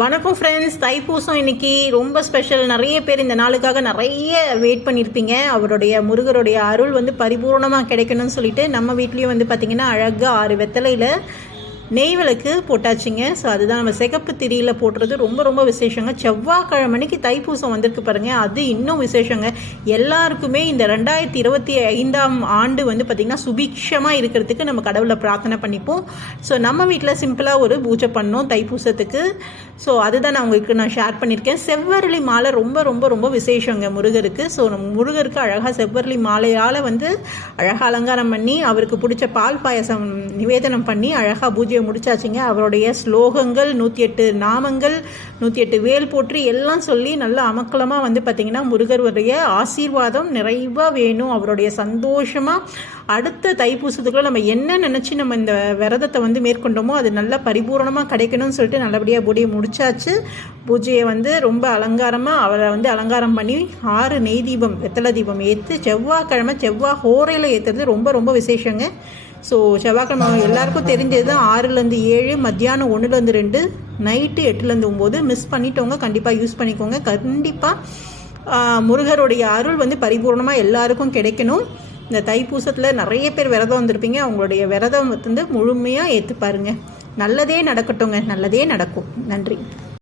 வணக்கம் ஃப்ரெண்ட்ஸ். தைப்பூசம் இன்னைக்கு ரொம்ப ஸ்பெஷல். நிறைய பேர் இந்த நாளுக்காக நிறைய வெயிட் பண்ணியிருப்பீங்க. அவருடைய முருகருடைய அருள் பரிபூர்ணமாக கிடைக்கணும்னு சொல்லிட்டு நம்ம வீட்லேயும் பார்த்திங்கன்னா அழகாக 6 வெத்தலையில் நெய் விளக்கு போட்டாச்சுங்க. ஸோ அதுதான் நம்ம சிகப்பு திரியில் போடுறது ரொம்ப ரொம்ப விசேஷங்க. செவ்வாய்க்கிழமைக்கு தைப்பூசம் வந்திருக்கு பாருங்கள், அது இன்னும் விசேஷங்க. எல்லாருக்குமே இந்த 2025ஆம் ஆண்டு பார்த்திங்கன்னா சுபிக்ஷமாக இருக்கிறதுக்கு நம்ம கடவுளை பிரார்த்தனை பண்ணிப்போம். ஸோ நம்ம வீட்டில் சிம்பிளாக ஒரு பூஜை பண்ணோம் தைப்பூசத்துக்கு. ஸோ அதுதான் நான் உங்களுக்கு ஷேர் பண்ணியிருக்கேன். செவ்வரளி மாலை ரொம்ப ரொம்ப ரொம்ப விசேஷங்க முருகருக்கு. ஸோ நம்ம முருகருக்கு அழகாக செவ்வரளி மாலையால் அழகாக அலங்காரம் பண்ணி அவருக்கு பிடிச்ச பால் பாயசம் நிவேதனம் பண்ணி அழகாக பூஜை முடிச்சாச்சுங்க. அவருடைய ஸ்லோகங்கள் 108 நாமங்கள் 108 வேல் போற்றி எல்லாம் சொல்லி நல்ல அமக்கலமாக பார்த்திங்கன்னா முருகருடைய ஆசீர்வாதம் நிறைவாக வேணும். அவருடைய சந்தோஷமாக அடுத்த தைப்பூசத்துக்குள்ள நம்ம என்ன நினச்சி நம்ம இந்த விரதத்தை மேற்கொண்டோமோ அது நல்லா பரிபூர்ணமாக கிடைக்கணும்னு சொல்லிட்டு நல்லபடியாக பூஜையை முடிச்சாச்சு. பூஜையை ரொம்ப அலங்காரமாக அவரை அலங்காரம் பண்ணி 6 நெய் தீபம் வெத்தலை தீபம் ஏற்று செவ்வாய்க்கிழமை செவ்வாய் ஹோரையில் ஏற்றுறது ரொம்ப ரொம்ப விசேஷங்க. ஸோ செவ்வாய்க்கிழமை எல்லாருக்கும் தெரிஞ்சது தான். 6லேருந்து 7, மத்தியானம் 1லேருந்து 2, நைட்டு 8லேருந்து 9. மிஸ் பண்ணிட்டவங்க கண்டிப்பாக யூஸ் பண்ணிக்கோங்க. கண்டிப்பாக முருகருடைய அருள் பரிபூர்ணமாக எல்லாருக்கும் கிடைக்கணும். இந்த தைப்பூசத்தில் நிறைய பேர் விரதம் வந்திருப்பீங்க. அவங்களுடைய விரதம் முழுமையாக ஏற்று பாருங்கள். நல்லதே நடக்கட்டுங்க, நல்லதே நடக்கும். நன்றி.